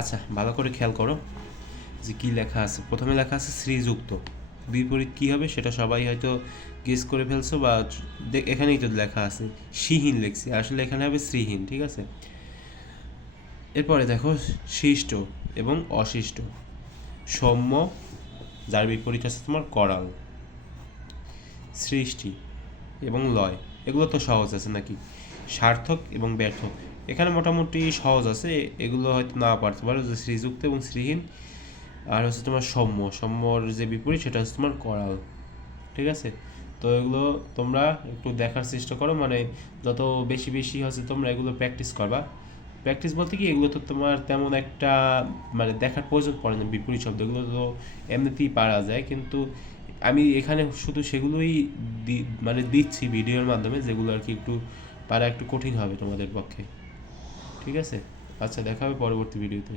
আচ্ছা, ভালো করে খেয়াল করো যে কী লেখা আছে। প্রথমে লেখা আছে শ্রীযুক্ত, বিপরীত কী হবে সেটা সবাই হয়তো গেস করে ফেলছো, বা এখানেই তো লেখা আছে শ্রীহীন লিখছি, আসলে এখানে হবে শ্রীহীন, ঠিক আছে। এরপরে দেখো শিষ্ট এবং অশিষ্ট, সৌম্য যার বিপরীত আছে তোমার করাল, সৃষ্টি এবং লয়, এগুলো তো সহজ আছে নাকি। সার্থক এবং ব্যর্থ, এখানে মোটামুটি সহজ আছে, এগুলো হয়তো না পারতে পারো, যে শ্রীযুক্ত এবং শ্রীহীন। আর হচ্ছে তোমার সৌম্য, সৌম্যর যে বিপরীত সেটা হচ্ছে তোমার করাল, ঠিক আছে। তো এগুলো তোমরা একটু দেখার চেষ্টা করো, মানে যত বেশি বেশি হচ্ছে তোমরা এগুলো প্র্যাকটিস করবা। প্র্যাকটিস বলতে কি, এগুলো তো তোমার তেমন একটা মানে দেখার প্রয়োজন পড়ে না, বিপরীত শব্দ এগুলো তো এমনিতেই পারা যায়, কিন্তু আমি এখানে শুধু সেগুলোই মানে দিচ্ছি ভিডিওর মাধ্যমে, যেগুলো আর কি একটু পারা একটু কঠিন হবে তোমাদের পক্ষে, ঠিক আছে। আচ্ছা, দেখা হবে পরবর্তী ভিডিওতে।